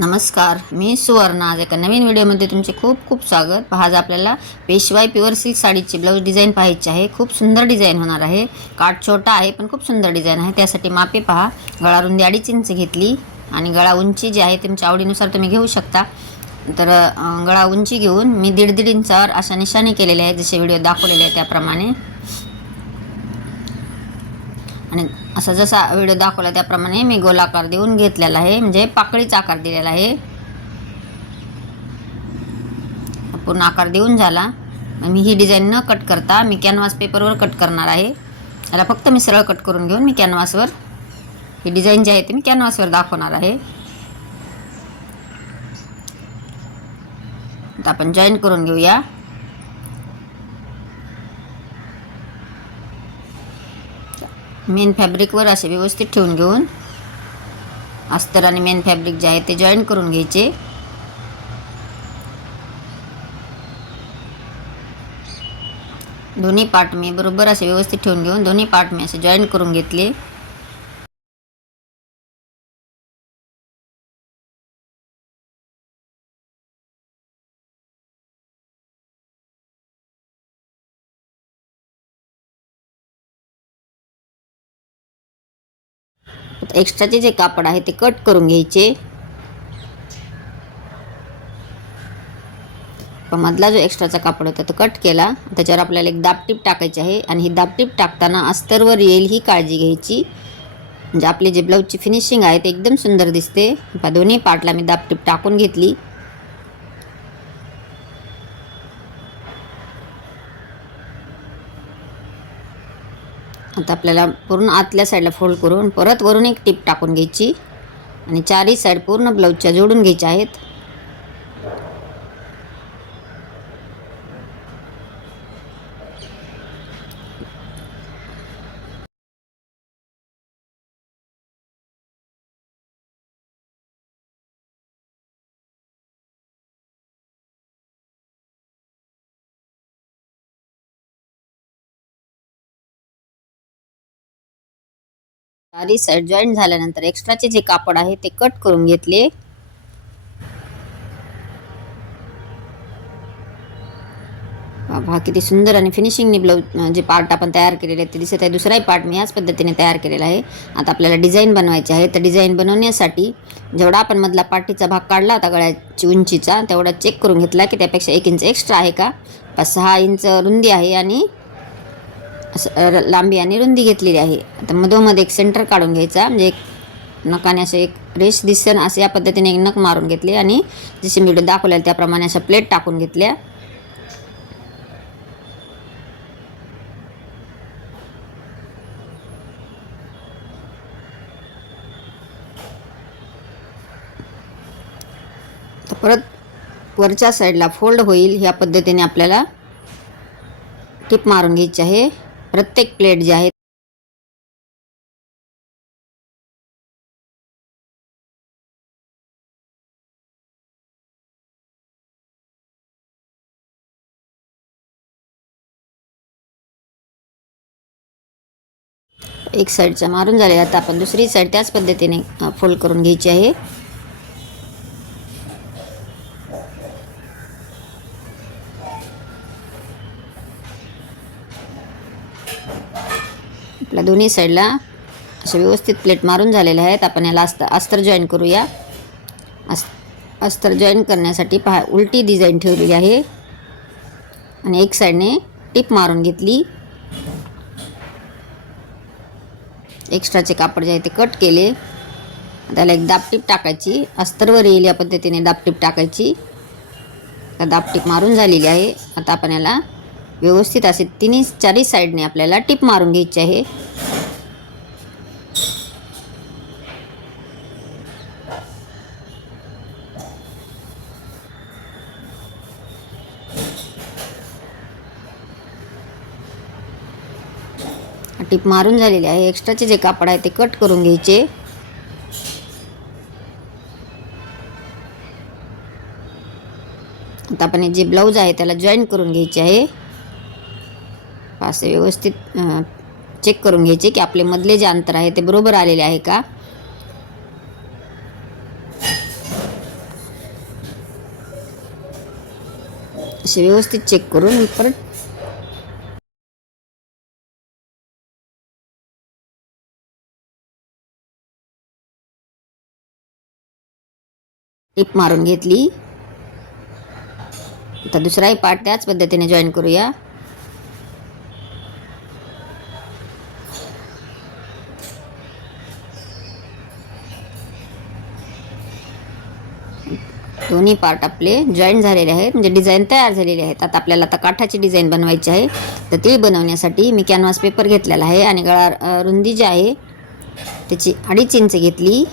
नमस्कार मी सुवर्ण. आज एका नवीन व्हिडिओमध्ये तुमचे खूप खूप स्वागत. आज आपल्याला पेशवाई प्युअर सिल्क साडीची ब्लाऊज डिझाईन पाहायची आहे. खूप सुंदर डिझाईन होणार आहे. काठ छोटा आहे पण खूप सुंदर डिझाईन आहे. त्यासाठी मापे पहा. गळा रुंदी अडीच इंच घेतली आणि गळा उंची जी आहे तुमच्या आवडीनुसार तुम्ही घेऊ शकता. तर गळा उंची घेऊन मी दीड दीड इंचावर अशा निशाणी केलेल्या आहे जसे व्हिडिओ दाखवलेले आहे त्याप्रमाणे. आणि असा जसा व्हिडिओ दाखवला त्याप्रमाणे मी गोलाकार देऊन घेतलेला आहे. म्हणजे पाकळीचा आकार दिलेला आहे. पूर्ण आकार देऊन झाला. मी ही डिझाईन न कट करता मी कॅनव्हास पेपरवर कट करणार आहे. याला फक्त मी सरळ कट करून घेऊन मी कॅनव्हासवर ही डिझाईन जी आहे ती मी कॅनव्हासवर दाखवणार आहे. आता आपण जॉईन करून घेऊया. मेन फॅब्रिकवर असे व्यवस्थित ठेवून घेऊन अस्तर आणि मेन फॅब्रिक जे आहे ते जॉईन करून घ्यायचे. दोन्ही पार्ट मी बरोबर असे व्यवस्थित ठेवून घेऊन दोन्ही पार्ट मी असे जॉईन करून घेतले. आता एक्स्ट्राचे जे कापड आहे ते कट करून घ्यायचे. मधला जो एक्स्ट्राचा कापड होता तो कट केला. त्याच्यावर आपल्याला एक दाबटीप टाकायची आहे आणि ही दाबटीप टाकताना अस्तरवर येईल ही काळजी घ्यायची. म्हणजे आपली जे ब्लाऊजची फिनिशिंग आहे ते एकदम सुंदर दिसते. दोन्ही पार्टला मी दाबटीप टाकून घेतली. आता आपल्याला पूर्ण आतल्या साईडला फोल्ड करून परत वरून एक टिप टाकून घ्यायची. आणि चारही साईड पूर्ण ब्लाऊजच्या जोडून घ्यायच्या आहेत. चारही साईड जॉईन झाल्यानंतर एक्स्ट्राचे जे कापड आहे ते कट करून घेतले. हा किती सुंदर आणि फिनिशिंगने ब्लाऊज जे पार्ट आपण तयार केलेले आहेत ते दिसत आहे. दुसराही पार्ट मी याच पद्धतीने तयार केलेला आहे. आता आपल्याला डिझाईन बनवायची आहे. तर डिझाईन बनवण्यासाठी जेवढा आपण मधला पाठीचा भाग काढला होता गळ्याची उंचीचा तेवढा चेक करून घेतला की त्यापेक्षा एक इंच एक्स्ट्रा आहे का? पाच सहा इंच रुंदी आहे आणि असं लांबी आणि रुंदी घेतलेली आहे. आता मधोमध एक सेंटर काढून घ्यायचा म्हणजे एक नकाने असे एक रेश दिसन असे या पद्धतीने एक नख मारून घेतले आणि जसे मी व्हिडिओ त्याप्रमाणे अशा प्लेट टाकून घेतल्या. परत वरच्या साईडला फोल्ड होईल ह्या पद्धतीने आपल्याला टिप मारून घ्यायची आहे. प्रत्येक प्लेट जी आहे एक साईडच्या मारून झाले. आता आपण दुसरी साईड त्याच पद्धतीने फोल्ड करून घ्यायची दोन्ही साईडला असे व्यवस्थित प्लेट मारून झालेले आहेत. आपण याला अस्तर अस्तर जॉईन करूया. अस् अस्तर जॉईन करण्यासाठी पहा उलटी डिझाईन ठेवलेली आहे. आणि एक साईडने टिप मारून घेतली. एक्स्ट्राचे कापड जे आहे ते कट केले. त्याला एक दापटीप टाकायची. अस्तरवर येईल या पद्धतीने दापटीप टाकायची. दापटीप मारून झालेली आहे. आता आपण याला व्यवस्थित असे तिन्ही चारही साईडने आपल्याला टिप मारून घ्यायची आहे. टिप मारून झालेली आहे. एक्स्ट्राचे जे कापड आहे ते कट करून घ्यायचे. आता आपण हे जे ब्लाऊज आहे त्याला जॉईन करून घ्यायचे आहे. असे व्यवस्थित चेक करून घ्यायचे की आपले मधले जे अंतर आहे ते बरोबर आलेले आहे का? असे व्यवस्थित चेक करून परत टिप मारून घेतली. आता दुसराही पार्ट त्याच पद्धतीने जॉईन करूया. दोन्ही पार्ट आपले जॉईन झालेले आहेत. म्हणजे डिझाईन तयार झालेली आहेत. आता आपल्याला आता काठाची डिझाईन बनवायची आहे. तर ती बनवण्यासाठी मी कॅनव्हास पेपर घेतलेला आहे आणि गळा रुंदी जी आहे त्याची अडीच इंच घेतली.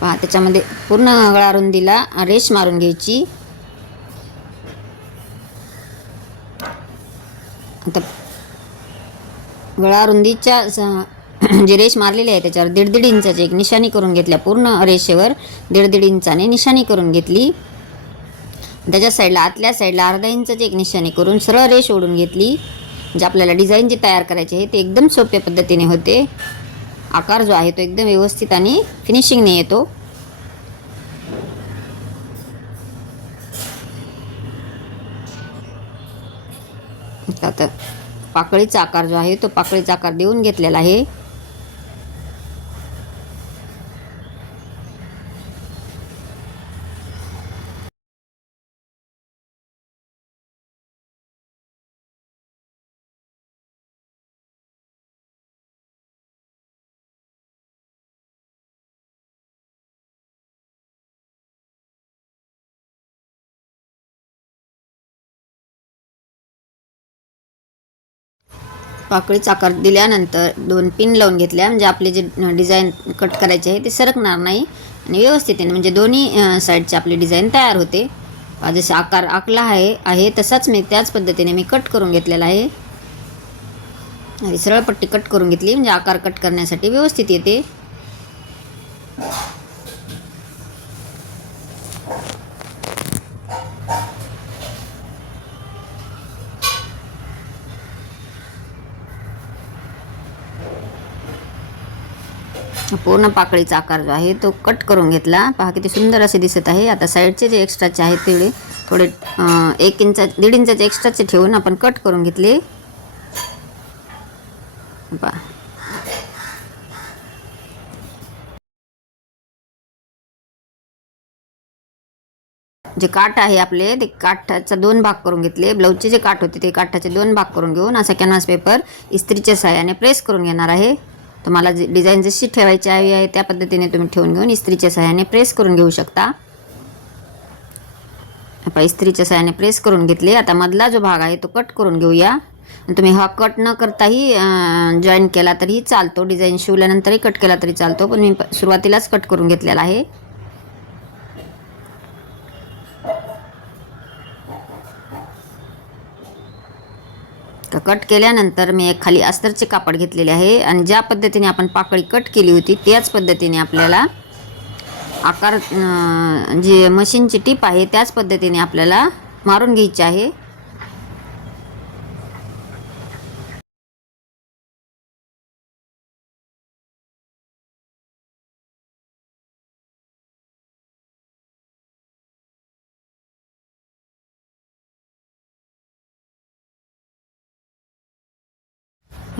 पहा त्याच्यामध्ये पूर्ण गळा रुंदीला रेश मारून घ्यायची. आता गळा रुंदीच्या स- जे रेश मारलेली आहे त्याच्यावर दीड दीड इंचाची एक निशाणी करून घेतल्या पूर्ण रेषेवर दीड दीड इंचाने निशाणी करून घेतली. त्याच्या साईडला आतल्या साईडला अर्धा इंचाची एक निशाणी करून सरळ रेष ओढून घेतली. जे आपल्याला डिझाईन जे तयार करायची आहे ते एकदम सोप्या पद्धतीने होते. आकार जो आहे तो एकदम व्यवस्थित आणि फिनिशिंगने येतो. आता पाकळीचा आकार जो आहे तो पाकळीचा आकार देऊन घेतलेला आहे. पाकळीच आकार दिल्यानंतर दोन पिन लावून घेतल्या. म्हणजे आपले जे डिझाईन कट करायचे आहे ते सरकणार नाही. आणि व्यवस्थित म्हणजे दोन्ही साईडचे आपले डिझाईन तयार होते. जसे आकार आखला आहे आहे तसाच मी त्याच पद्धतीने मी कट करून घेतलेला आहे. आणि सरळ पट्टी कट करून घेतली. म्हणजे आकार कट करण्यासाठी व्यवस्थित येते. पूर्ण पाकळीचा आकार जो आहे तो कट करून घेतला. पहा किती सुंदर असे दिसत आहे. आता साईडचे जे एक्स्ट्राचे आहेत तेवढे थोडे एक इंचा दीड इंचाचे एक्स्ट्राचे ठेवून आपण कट करून घेतले. पहा. जे काठ आहे आपले ते काठाचा दोन भाग करून घेतले. ब्लाऊजचे जे काठ होते ते काठाचे दोन भाग करून घेऊन असा कॅनव्हास पेपर इस्त्रीच्या सहाय्याने प्रेस करून घेणार आहे. तुम्हाला जी डिझाईन जशी ठेवायची हवी आहे त्या पद्धतीने तुम्ही ठेवून घेऊन इस्त्रीच्या सहाय्याने प्रेस करून घेऊ शकता. आपण इस्त्रीच्या सहाय्याने प्रेस करून घेतली. आता मधला जो भाग आहे तो कट करून घेऊया. तुम्ही हा कट न करताही जॉईन केला तरीही चालतो. डिझाईन शिवल्यानंतरही कट केला तरी चालतो. पण मी सुरुवातीलाच कट करून घेतलेला आहे. कट केल्यानंतर मी एक खाली अस्तरचे कापड घेतलेले आहे. आणि ज्या पद्धतीने आपण पाकळी कट केली होती त्याच पद्धतीने आपल्याला आकार जे जी मशीनची टीप आहे त्याच पद्धतीने आपल्याला मारून घ्यायची आहे.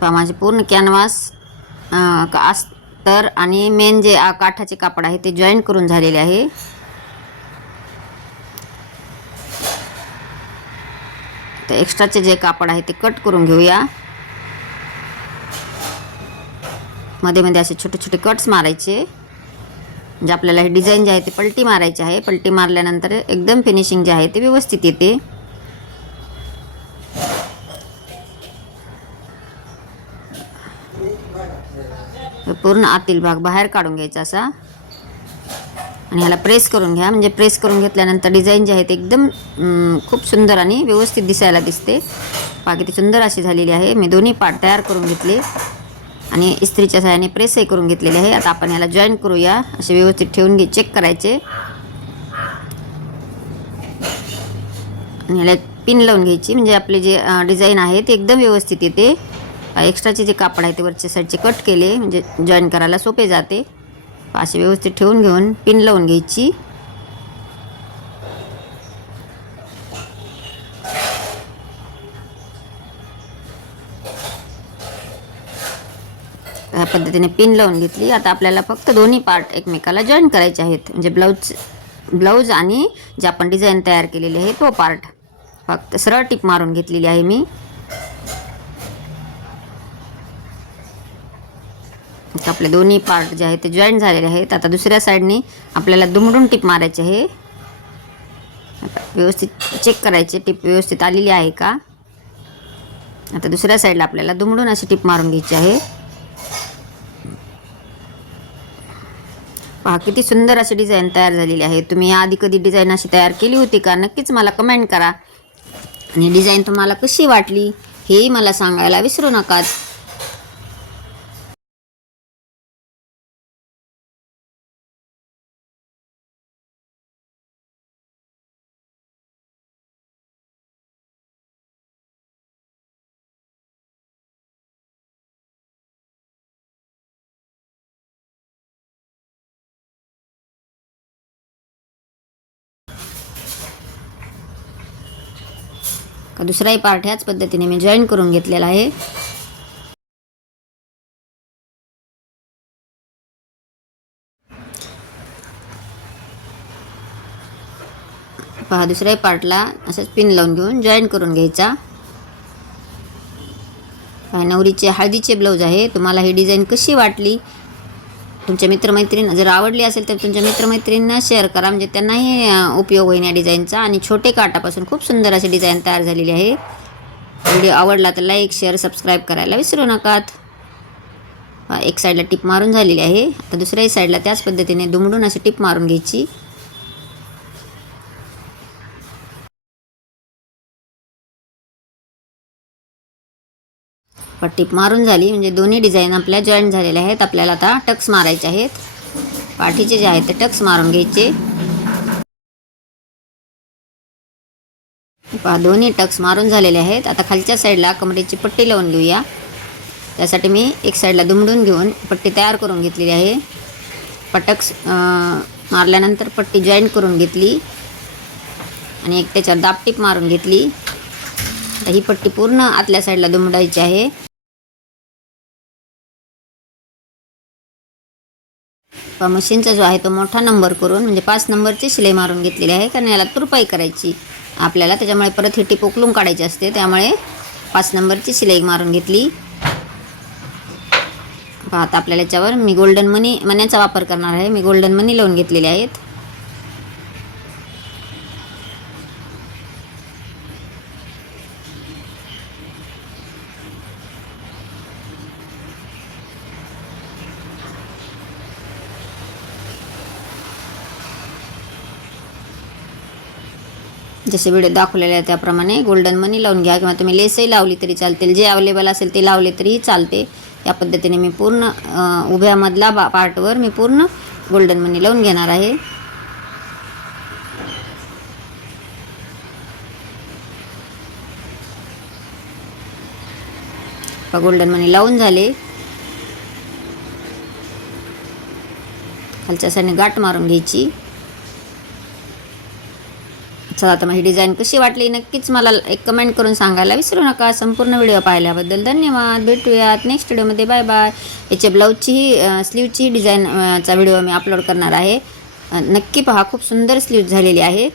पहा माझे पूर्ण कॅनव्हास का- अस्तर आणि मेन जे आ- काठाचे कापड आहे ते जॉईन करून झालेले आहे. तर एक्स्ट्राचे जे कापड आहे ते कट करून घेऊया. मध्ये मध्ये असे छोटे छोटे कट्स मारायचे. म्हणजे आपल्याला हे डिझाईन जे आहे ते पलटी मारायची आहे. पलटी मारल्यानंतर एकदम फिनिशिंग जे आहे ते व्यवस्थित येते. पूर्ण आतील भाग बाहेर काढून घ्यायचा असा. आणि ह्याला प्रेस करून घ्या. म्हणजे प्रेस करून घेतल्यानंतर डिझाईन जी आहे ते एकदम खूप सुंदर आणि व्यवस्थित दिसायला दिसते. पहा किती सुंदर अशी झालेली आहे. मी दोन्ही पार्ट तयार करून घेतले. आणि इस्त्रीच्या सहाय्याने प्रेसही करून घेतलेले आहे. आता आपण याला जॉईन करूया. असे व्यवस्थित ठेवून घे. चेक करायचे. आणि ह्याला पिन लावून घ्यायची. म्हणजे आपले जे डिझाईन आहे ते एकदम व्यवस्थित येते. एक्स्ट्राचे जे कापड आहे ते वरच्या साईडचे कट केले म्हणजे जॉईन करायला सोपे जाते. असे व्यवस्थित ठेवून घेऊन पिन लावून घ्यायची. ह्या पद्धतीने पिन लावून घेतली. आता आपल्याला फक्त दोन्ही पार्ट एकमेकाला जॉईन करायचे आहेत. म्हणजे ब्लाऊज ब्लाऊज आणि जे आपण डिझाईन तयार केलेली आहे तो पार्ट फक्त सरळ टिप मारून घेतलेली आहे मी. आता आपले दोन्ही पार्ट जे आहेत ते जॉईन झालेले आहेत. आता दुसऱ्या साईडने आपल्याला दुमडून टिप मारायची आहे. व्यवस्थित चेक करायचे. टिप व्यवस्थित आलेली आहे का? आता दुसऱ्या साईडला आपल्याला दुमडून अशी टिप मारून घ्यायची आहे. पहा किती सुंदर अशी डिझाईन तयार झालेली आहे. तुम्ही याआधी कधी डिझाईन अशी तयार केली होती का? नक्कीच मला कमेंट करा. आणि डिझाईन तुम्हाला कशी वाटली हेही मला सांगायला विसरू नका. दुसराही पार्ट ह्याच पद्धतीने मी जॉईन करून घेतलेला आहे. पहा दुसऱ्याही पार्टला असंच पिन लावून घेऊन जॉईन करून घ्यायचा. नवरीचे हळदीचे ब्लाऊज आहे. तुम्हाला ही डिझाईन कशी वाटली? तुमच्या मित्रमैत्रिणी जर आवडली असेल तर तुमच्या मित्रमैत्रिणींना शेअर करा. म्हणजे त्यांनाही उपयोग होईल या डिझाईनचा आणि छोटे काटापासून खूप सुंदर अशी डिझाईन तयार झालेली आहे. व्हिडिओ आवडला तर लाईक शेअर सबस्क्राईब करायला विसरू नकात. एक साईडला टिप मारून झालेली आहे. आता दुसऱ्याही साईडला त्याच पद्धतीने दुमडून अशी टिप मारून घ्यायची. पट्टीप मारून झाली. म्हणजे दोन्ही डिझाईन आपल्या जॉईन झालेल्या आहेत. आपल्याला आता टक्स मारायचे आहेत. पाठीचे जे आहेत ते टक्स मारून घ्यायचे. पहा दोन्ही टक्स मारून झालेले आहेत. आता खालच्या साईडला कमरेची पट्टी लावून घेऊया. त्यासाठी मी एक साईडला दुमडून घेऊन पट्टी तयार करून घेतलेली आहे. पटक्स मारल्यानंतर पट्टी जॉईन करून घेतली. आणि एक त्याच्यावर दापटीप मारून घेतली. ही पट्टी पूर्ण आतल्या साईडला दुमडायची आहे. मशीनचा जो आहे तो मोठा नंबर करून म्हणजे पाच नंबरची शिलाई मारून घेतलेली आहे. कारण याला तुरपाई करायची. आपल्याला त्याच्यामुळे परत ही टीप उकलून काढायची असते. त्यामुळे पाच नंबरची शिलाई मारून घेतली. पाहता आपल्याला याच्यावर मी गोल्डन मनी मण्याचा वापर करणार आहे. मी गोल्डन मनी लावून घेतलेले आहेत. जसे व्हिडिओ दाखवलेले आहे त्याप्रमाणे गोल्डन मनी लावून घ्या किंवा तुम्ही लेसही लावली तरी चालतील जे अवेलेबल असेल ते लावले तरीही चालते. या पद्धतीने मी पूर्ण उभ्यामधला बा पार्टवर मी पूर्ण गोल्डन मनी लावून घेणार आहे. गोल्डन मनी लावून झाले. खालच्या साईडने गाठ मारून घ्यायची. चला आता माझी डिझाईन कशी वाटली नक्कीच मला एक कमेंट करून सांगायला विसरू नका. संपूर्ण व्हिडिओ पाहिल्याबद्दल धन्यवाद. भेटूयात नेक्स्ट व्हिडिओमध्ये बाय बाय याच्या ब्लाऊजचीही स्लीवची डिझाईनचा व्हिडिओ मी अपलोड करणार आहे. नक्की पहा खूप सुंदर स्लीव झालेली आहे.